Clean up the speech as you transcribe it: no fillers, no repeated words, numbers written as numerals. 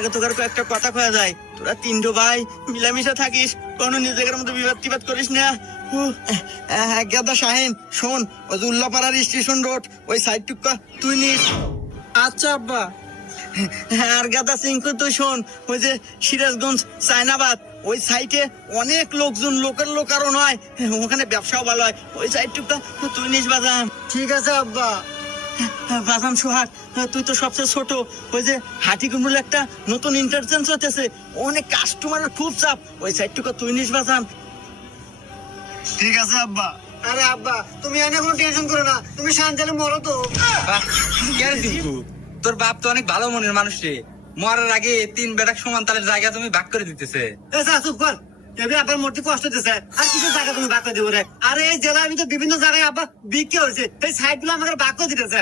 আগে তোর একটা কথা কয়া যায়, তোরা তিনটো ভাই মিলামিশা থাকিস, কোনো নিজেদের মধ্যে বিবাদ টিবাদ করিস না। গাদা শাহিন শোন, ওই যে উল্লাপাড়ার স্টেশন রোড ওই সাইড টুকা তুই নিস। আচ্ছা আব্বা। আর গাদা সিংকু তুই শোন, ওই যে সিরাজগঞ্জ চায়নাবাদ ওই সাইটে অনেক লোকজন, লোকের লোক আরো নয়, ওখানে ব্যবসাও ভালো হয়, ওই সাইড টুকা তুই নিস বাজান। ঠিক আছে আব্বা। বাজান সোহাগ, তুই তো সবচেয়ে ছোট, ওই যে হাটিকুমরুল একটা নতুন ইন্টারচেঞ্জ হতেছে, অনেক কাস্টমারের খুব চাপ, ওই সাইড টুকা তুই নিস বাজান। ঠিক আছে আব্বা। আরে আব্বা তুমি এনে কোনো টেনশন করো না, তুমি শান্তিতে মরো তো। তোর বাপ তো অনেক ভালো মনের মানুষ রে, মরার আগে তিন বেটাক সমান তালের জায়গা তুমি ভাগ করে দিতেছে। চুপ কর, তবে আব্বার মূর্তি কষ্ট দিতেছে, আর কিছু জায়গা তুমি ভাগ করে দিব রে। আরে এই জেলায় আমি তো বিভিন্ন জায়গায় আব্বা বিক্রি হয়েছে, এই সাইড গুলো আমাকে ভাগ করে দিতেছে।